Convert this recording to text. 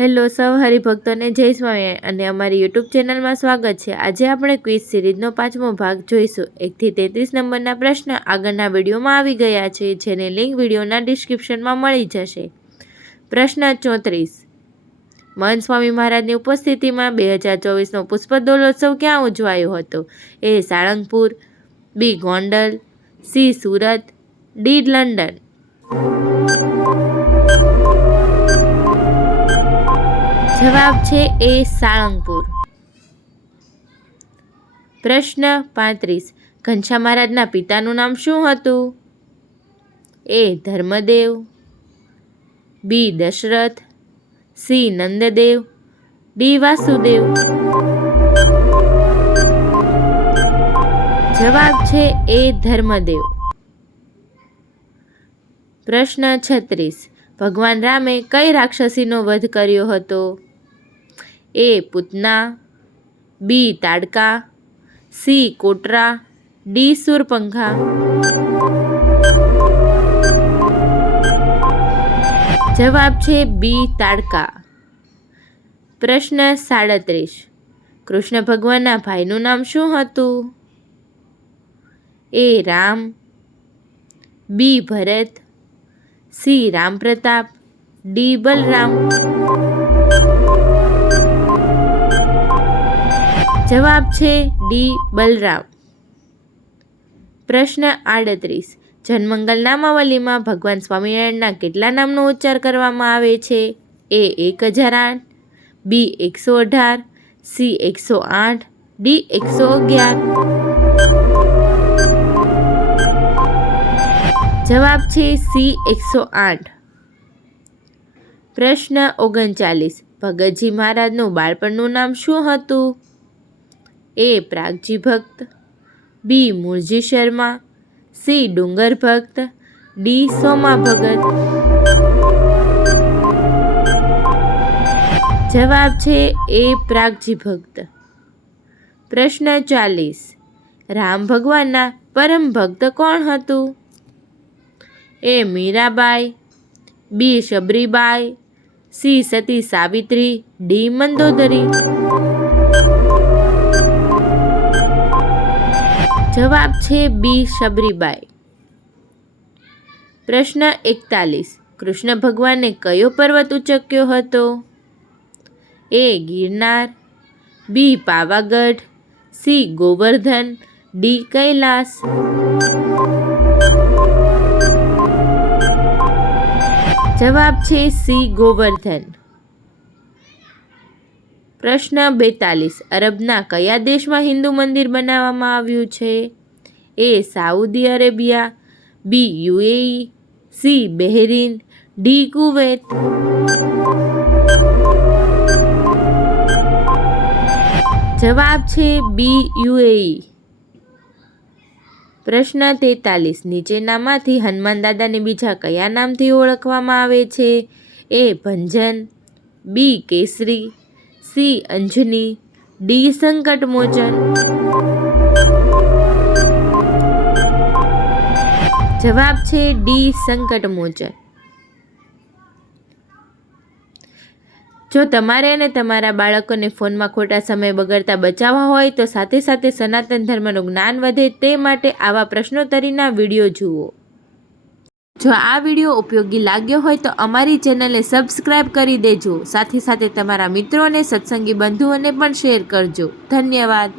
Hello, સૌ હરિભક્તોને જય સ્વામી અને અમારી યુટ્યુબ ચેનલમાં સ્વાગત છે. આજે આપણે ક્વિઝ સિરીઝનો પાંચમો ભાગ જોઈશું. એકથી તેત્રીસ નંબરના પ્રશ્ન આગળના વિડીયોમાં આવી ગયા છે, જેને લિંક વિડીયોના ડિસ્ક્રિપ્શનમાં મળી જશે. પ્રશ્ન ચોત્રીસ. મહંત સ્વામી મહારાજની ઉપસ્થિતિમાં બે હજાર ચોવીસનો પુષ્પ દોલોત્સવ ક્યાં ઉજવાયો હતો? A Salangpur, B Gondal, C Surat, D London. જવાબ છે એ સાળંગપુર. પ્રશ્ન પાંત્રીસ. ઘનશ્યામ મહારાજના પિતાનું નામ શું હતું? A Dharmadev, B Dasharath, C Nanddev, D Vasudev. જવાબ છે એ ધર્મદેવ. પ્રશ્ન છત્રીસ. ભગવાન રામે કઈ રાક્ષસીનો વધ કર્યો હતો? A Putana, B Tadaka, C Kotara, D Surpankha. જવાબ છે બી તાડકા. પ્રશ્ન સાડત્રીસ. કૃષ્ણ ભગવાનના ભાઈનું નામ શું હતું? A Ram, B Bharat, C Ram Pratap D Balram. જવાબ છે ડી, બલરામ. પ્રશ્ન આડત્રીસ. જનમંગલ નામાવલીમાં ભગવાન સ્વામિનારાયણના કેટલા નામનો ઉચ્ચાર કરવામાં આવે છે? એ એક હજાર આઠ, બી એકસો અઢાર, સી એકસો આઠ, ડી એકસો અગિયાર. જવાબ છે સી એકસો આઠ. પ્રશ્ન ઓગણચાલીસ. ભગતજી મહારાજનું બાળપણનું નામ શું હતું? એ પ્રાગજી ભક્ત, બી મૂળજી શર્મા, સી ડુંગર ભક્ત, ડી સોમા ભગત. જવાબ છે એ પ્રાગજી ભક્ત. પ્રશ્ન ચાલીસ. રામ ભગવાનના પરમ ભક્ત કોણ હતું? A Mirabai, B Shabaribai, C Sati Savitri, D Mandodari. જવાબ છે બી શબરીબાઈ. પ્રશ્ન એકતાલીસ. કૃષ્ણ ભગવાને કયો પર્વત ઉચક્યો હતો? A Girnar, B Pavagadh, C Govardhan, D Kailash. જવાબ છે સી ગોવર્ધન. પ્રશ્ન બેતાલીસ. અરબના કયા દેશમાં હિન્દુ મંદિર બનાવવામાં આવ્યું છે? A Saudi Arabia, B UAE, C Bahrain, D Kuwait. જવાબ છે બી યુએઈ. પ્રશ્ન તેતાલીસ. નીચેનામાંથી હનુમાન દાદાને બીજા કયા નામથી ઓળખવામાં આવે છે? એ ભંજન, બી કેસરી સી. અંજની. ડી. સંકટ મોચન જવાબ છે ડી. સંકટ મોચન જો તમારે અને તમારા બાળકોને ફોનમાં ખોટા સમય બગડતા બચાવવા હોય તો સાથે સાથે સનાતન ધર્મનું જ્ઞાન વધે તે માટે આવા પ્રશ્નોત્તરીના વીડિયો જુઓ. જો આ વીડિયો ઉપયોગી લાગ્યો હોય તો અમારી ચેનલને સબસ્ક્રાઇબ કરી દેજો. સાથે સાથે તમારા મિત્રો અને સત્સંગી બંધુઓને પણ શેર કરજો. ધન્યવાદ.